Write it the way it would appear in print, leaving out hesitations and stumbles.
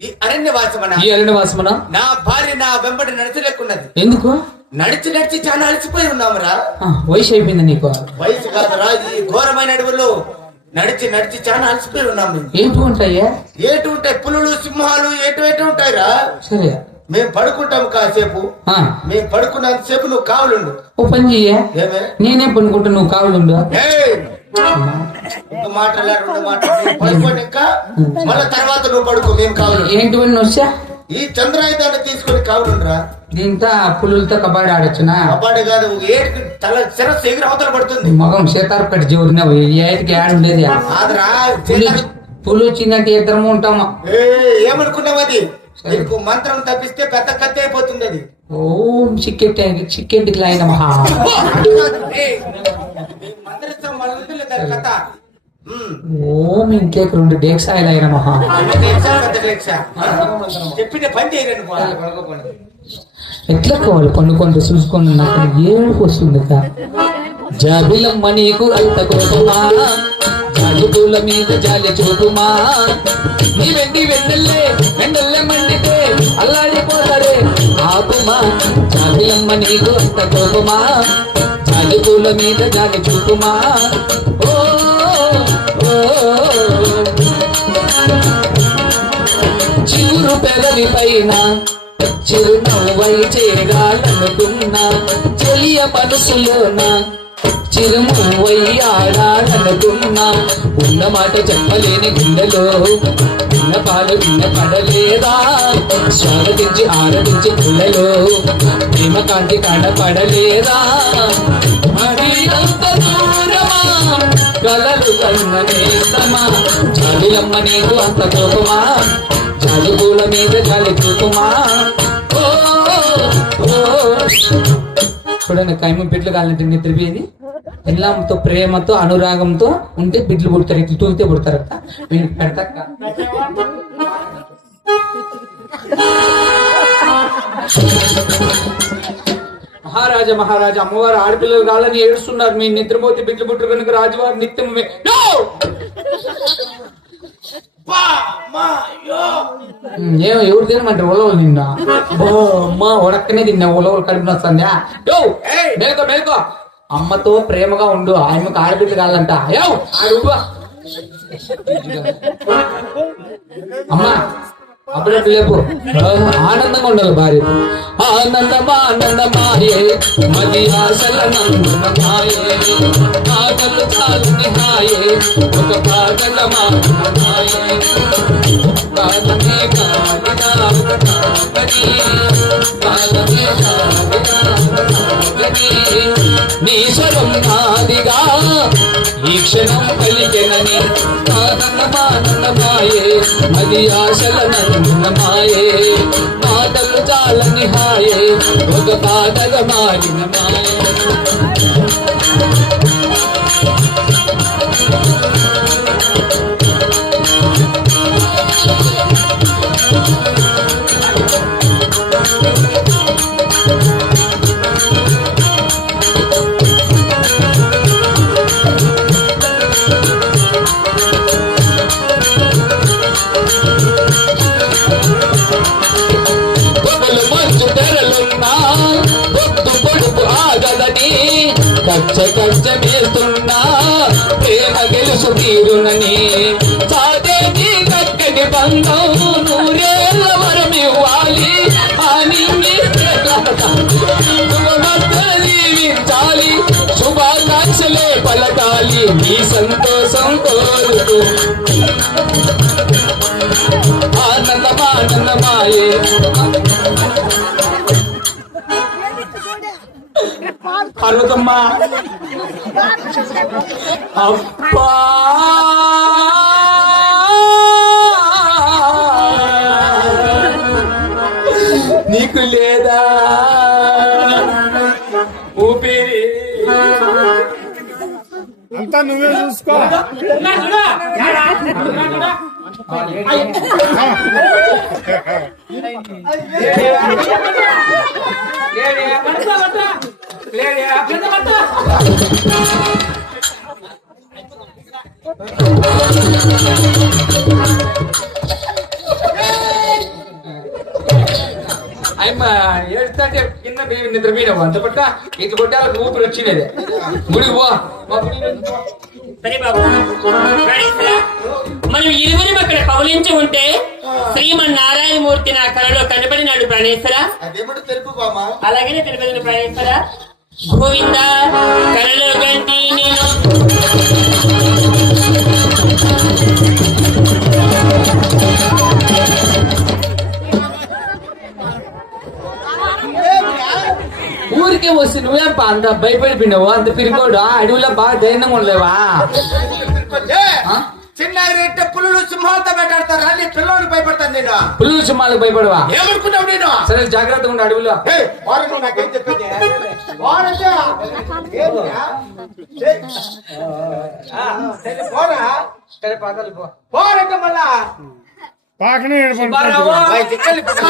ఈ అరణ్యవాసమన నా భార్య నా వెంబడి నడిచలేకున్నది. ఎందుకు? నడిచి నడిచి చాలా అలసిపోయి ఉన్నామురా. వయసు అయిపోయింది నీకు? వయసు కాదురా, ఈ ఘోరమైన అడవుల్లో నడిచి నడిచి చాలా అలసిపోయి ఉన్నాము. ఏంటి ఉంటాయా? ఏటు ఉంటాయి, పులులు సింహాలు ఎటు ఉంటాయిరా. సరే మేము పడుకుంటాము కాసేపు. మేము పడుకున్నంతసేపు నువ్వు కావులుండు. ఓ పని చెయ్యా, నేనే పడుకుంటా, నువ్వు కావులుండు. పడుకోండి, ఇంకా మళ్ళా తర్వాత నువ్వు పడుకో, మేము కావులు. ఏంటి వచ్చా? ఈ చంద్రాయుధాన్ని తీసుకుని కావులుండ్రా. దీంతో పులులతో కబడ్డీ ఆడొచ్చునా? కబడ్డీ కాదు, ఏటికి తల శిరస్సు ఎగిరి అవతల పడుతుంది. మగం సీతారపేట జీవుడినా ఏటికి ఆడ ఉండేది. పులు చిన్నట్టు ఇద్దరము ఉంటామా? ఏమనుకున్నావు? అది నీకు మంత్రం తప్పిస్తే పెద్ద కత్తి అయిపోతుంది. అది ఓం చిక్కెంటికి లాయన మహా ఓం ఇంకే 2 డేక్సాయిలు అయిన మహా చెప్పిన పని చేయరండి. ఎట్లా కోవాలి పండుకొని చూసుకొని నాకు ఏడుపు వస్తుంది. జాబిలమ్మ నీకు అంత కోపమా, జాజుపూల మీద జాలి చూపుమా, నీ వెండల్లే మండితే అల్లాడిపోతారే ఆపుమా. జాబిలమ్మ నీకు అంత కోపమా, జాజుపూల మీద జాలి చూపుమా. ఓ చిగురు పెదవి పైన చిరునవ్వై చేరాలనుకున్నా, చెలియ మనసులోన చిరుమువ్వై ఆడాలనుకున్నా. ఉన్న మాట చెప్పలేని గుండెలో ఉన్న పాలు విన్నపడలేదా, స్వాగతించి ఆరాధించి గుళ్ళలో ప్రేమ కాంతి కనపడలేదా. అంత దూరమా కలలు కన్ననేస్తమా, జాలియమ్మ నీకు అంత కోపమా, జాలిపూల మీద జాలి చూపుమా. చూడండి, కైమ బిడ్డలు కావాలంటే నిద్రపోయేది పిల్లలతో ప్రేమతో అనురాగంతో ఉంటే బిడ్డలు పుడతారు. ఇట్లా తూగితే పుడతారట. వీళ్ళు పెడతాక మహారాజా అమ్మవారు ఆడపిల్లలు కావాలని ఏడుస్తున్నారు. మీ నిద్రపోతే బిడ్డలు పుట్టరు కనుక రాజువారి నిత్యం ఎవరు తినమంటారు? ఉలవలు నిన్నా అమ్మ ఉడక్కనే తిన్నా, ఉలవలు కడుపున వస్తుందా? మేలుకో అమ్మతో ప్రేమగా ఉండు. ఆయనకు ఆడపిల్ల కావాలంట. అమ్మా అప్పుడే లేపు, ఆనందంగా ఉండాలి భార్య. ఆనందమాయే మది ఆశల నందనమాయే, ఆకలు చాలని హాయే ఒక పాగల మాయే. కాలమే నీ స్వరం నాదిగా ఈ క్షణం కలిగెనని. ఆనందమాయే మది ఆశల నందనమాయే, మాటలు చాలని హాయే ఒక పాటగా మారిన మాయే. కచ్చమేస్తున్నా ప్రేమ గెలుసు తీరునని, సాదేది కక్కని బంధం నూరేళ్ళ వరమివ్వాలి. జీవించాలి, శుభాకాంక్షలే పలకాలి, నీ సంతోషం కోరుతూ. ఆనందమాయే పార్వతమ్మా అప్పా నీకు లేదా ఊపిరి? అంతా నువ్వే చూసుకో. ఆయన ఏడుస్తుంటే కింద నిద్రపోయినావు అంత పట్ట ఇట్లా కొట్టాలకు ఊపిరి వచ్చినది గుడికి పో మా గుడికి పో. సరే బాబు ప్రాణేశ్వరా, మనం ఇరువురం అక్కడ పవలించి ఉంటే శ్రీమన్నారాయణమూర్తి నా కళలో కనబడినాడు ప్రాణేశ్వర. అదేమిటో తెలుపు బామా. అలాగనే తెలిపదిన ప్రాణేశ్వర. గోవింద కళలో గంటి నేను ఊరికే వస్తే నువ్వేం అంత భయపడిపోయినావు అంత పిరికోడు అడవిలో బాగా ధైర్యంగా ఉండలేవా ఆ? చిన్న రేటే పులులు సింహాలతో పెట్టాడతారా నీ పిల్లలు భయపడతాను నేను. పులులు సింహాలకు భయపడవా ఏమనుకున్నావు నేను? సరే జాగ్రత్తగా ఉండు అడవిలో. ఏయ్, వాడు నాకేం చెప్పేది? వాడంటే ఏంటిరా? ఏయ్. సరే, పోరా. సరే పాదాలు పో. పోరంటే మళ్ళా పాకనే సుబ్బారావు. బయటికి వెళ్ళిపోతా.